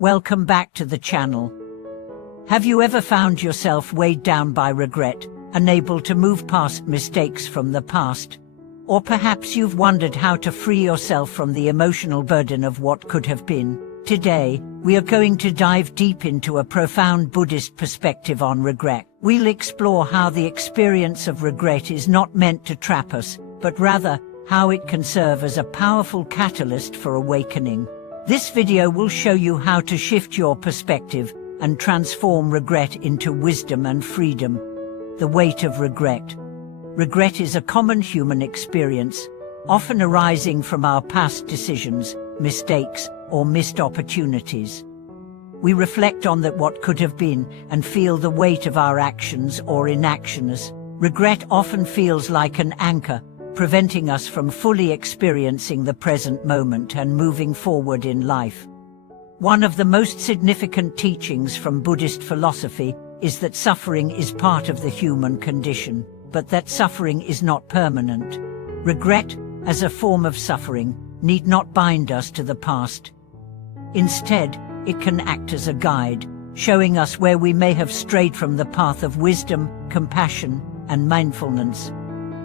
Welcome back to the channel. Have you ever found yourself weighed down by regret, unable to move past mistakes from the past? Or perhaps you've wondered how to free yourself from the emotional burden of what could have been. Today, we are going to dive deep into a profound Buddhist perspective on regret. We'll explore how the experience of regret is not meant to trap us, but rather, how it can serve as a powerful catalyst for awakening. This video will show you how to shift your perspective and transform regret into wisdom and freedom. The weight of regret. Regret is a common human experience, often arising from our past decisions, mistakes, or missed opportunities. We reflect on what could have been and feel the weight of our actions or inactions. Regret often feels like an anchor, preventing us from fully experiencing the present moment and moving forward in life. One of the most significant teachings from Buddhist philosophy is that suffering is part of the human condition, but that suffering is not permanent. Regret, as a form of suffering, need not bind us to the past. Instead, it can act as a guide, showing us where we may have strayed from the path of wisdom, compassion, and mindfulness.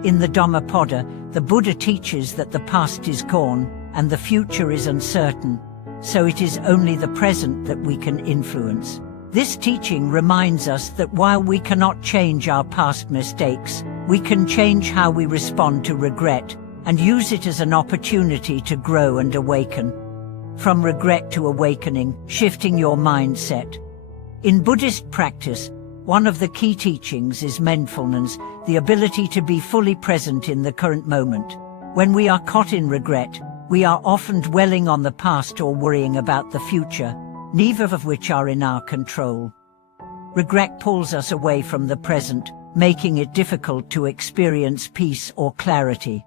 In the Dhammapada, the Buddha teaches that the past is gone and the future is uncertain, so it is only the present that we can influence. This teaching reminds us that while we cannot change our past mistakes, we can change how we respond to regret and use it as an opportunity to grow and awaken. From regret to awakening, shifting your mindset. In Buddhist practice, one of the key teachings is mindfulness, the ability to be fully present in the current moment. When we are caught in regret, we are often dwelling on the past or worrying about the future, neither of which are in our control. Regret pulls us away from the present, making it difficult to experience peace or clarity.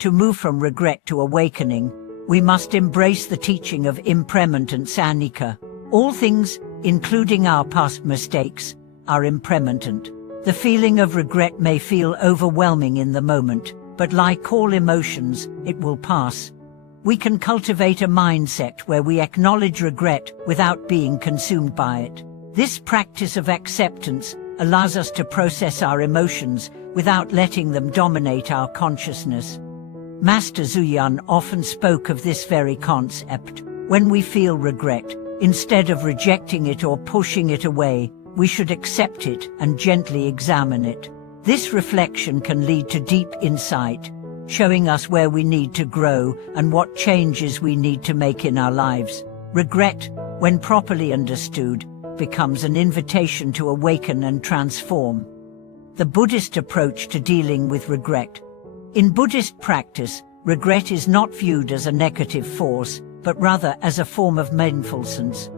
To move from regret to awakening, we must embrace the teaching of impermanence anicca. All things, including our past mistakes, are impermanent. The feeling of regret may feel overwhelming in the moment, but like all emotions, it will pass. We can cultivate a mindset where we acknowledge regret without being consumed by it. This practice of acceptance allows us to process our emotions without letting them dominate our consciousness. Master Zuyan often spoke of this very concept. When we feel regret, instead of rejecting it or pushing it away, we should accept it and gently examine it. This reflection can lead to deep insight, showing us where we need to grow and what changes we need to make in our lives. Regret, when properly understood, becomes an invitation to awaken and transform. The Buddhist approach to dealing with regret. In Buddhist practice, regret is not viewed as a negative force, but rather as a form of mindfulness.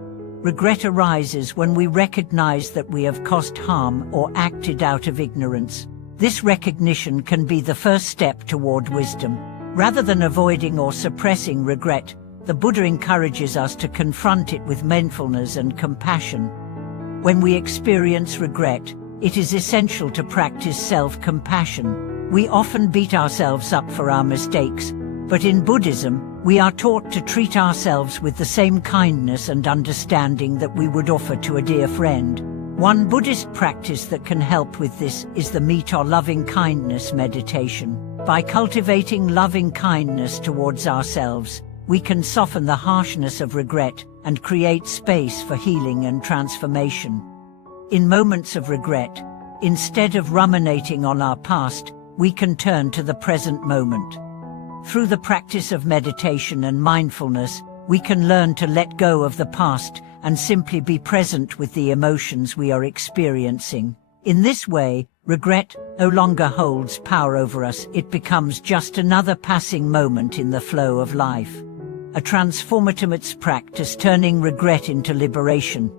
Regret arises when we recognize that we have caused harm or acted out of ignorance. This recognition can be the first step toward wisdom. Rather than avoiding or suppressing regret, the Buddha encourages us to confront it with mindfulness and compassion. When we experience regret, it is essential to practice self-compassion. We often beat ourselves up for our mistakes, but in Buddhism, we are taught to treat ourselves with the same kindness and understanding that we would offer to a dear friend. One Buddhist practice that can help with this is the metta loving kindness meditation. By cultivating loving kindness towards ourselves, we can soften the harshness of regret and create space for healing and transformation. In moments of regret, instead of ruminating on our past, we can turn to the present moment. Through the practice of meditation and mindfulness, we can learn to let go of the past and simply be present with the emotions we are experiencing. In this way, regret no longer holds power over us. It becomes just another passing moment in the flow of life. A transformative practice, turning regret into liberation.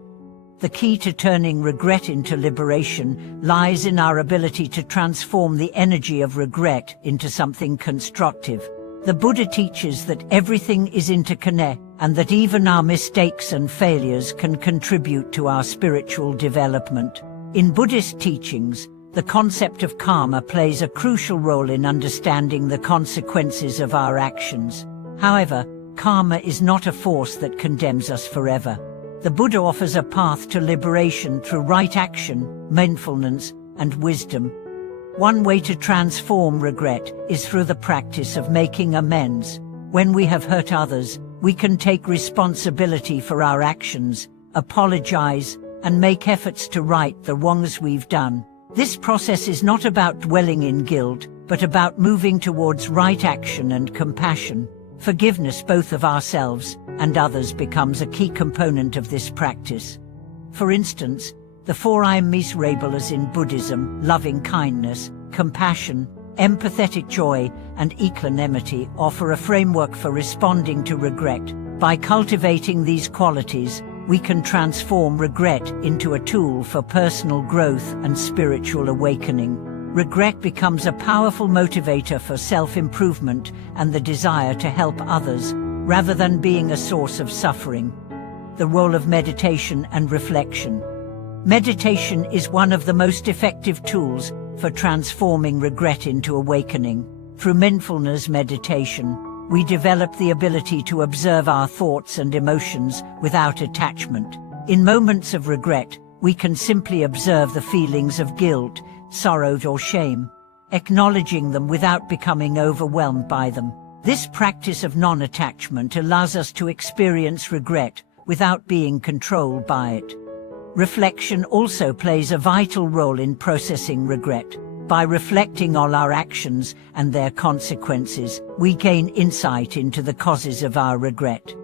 The key to turning regret into liberation lies in our ability to transform the energy of regret into something constructive. The Buddha teaches that everything is interconnected and that even our mistakes and failures can contribute to our spiritual development. In Buddhist teachings, the concept of karma plays a crucial role in understanding the consequences of our actions. However, karma is not a force that condemns us forever. The Buddha offers a path to liberation through right action, mindfulness, and wisdom. One way to transform regret is through the practice of making amends. When we have hurt others, we can take responsibility for our actions, apologize, and make efforts to right the wrongs we've done. This process is not about dwelling in guilt, but about moving towards right action and compassion. Forgiveness both of ourselves and others becomes a key component of this practice. For instance, the four mysteriesoftheuniverse in Buddhism, loving kindness, compassion, empathetic joy, and equanimity, offer a framework for responding to regret. By cultivating these qualities, we can transform regret into a tool for personal growth and spiritual awakening. Regret becomes a powerful motivator for self-improvement and the desire to help others, rather than being a source of suffering. The role of meditation and reflection. Meditation is one of the most effective tools for transforming regret into awakening. Through mindfulness meditation, we develop the ability to observe our thoughts and emotions without attachment. In moments of regret, we can simply observe the feelings of guilt, sorrow, or shame, acknowledging them without becoming overwhelmed by them. This practice of non-attachment allows us to experience regret without being controlled by it. Reflection also plays a vital role in processing regret. By reflecting on our actions and their consequences, we gain insight into the causes of our regret.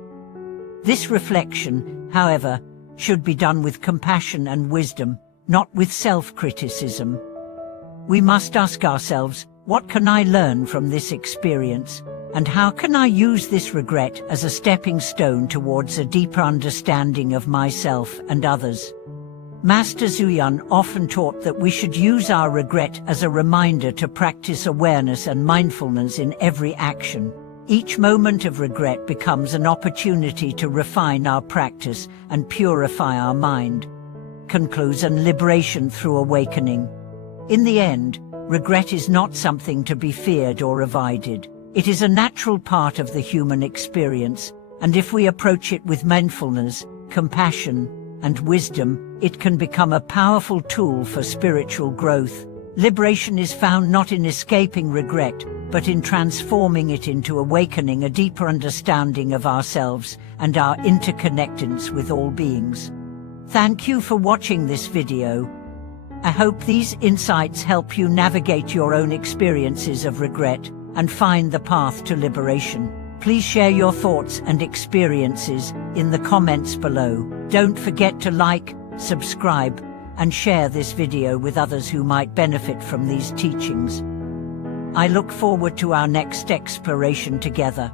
This reflection, however, should be done with compassion and wisdom, not with self-criticism. We must ask ourselves, what can I learn from this experience? And how can I use this regret as a stepping stone towards a deeper understanding of myself and others? Master Zuyan often taught that we should use our regret as a reminder to practice awareness and mindfulness in every action. Each moment of regret becomes an opportunity to refine our practice and purify our mind. Conclusion: liberation through awakening. In the end, regret is not something to be feared or avoided. It is a natural part of the human experience, and if we approach it with mindfulness, compassion, and wisdom, it can become a powerful tool for spiritual growth. Liberation is found not in escaping regret, but in transforming it into awakening a deeper understanding of ourselves and our interconnectedness with all beings. Thank you for watching this video. I hope these insights help you navigate your own experiences of regret and find the path to liberation. Please share your thoughts and experiences in the comments below. Don't forget to like, subscribe, and share this video with others who might benefit from these teachings. I look forward to our next exploration together.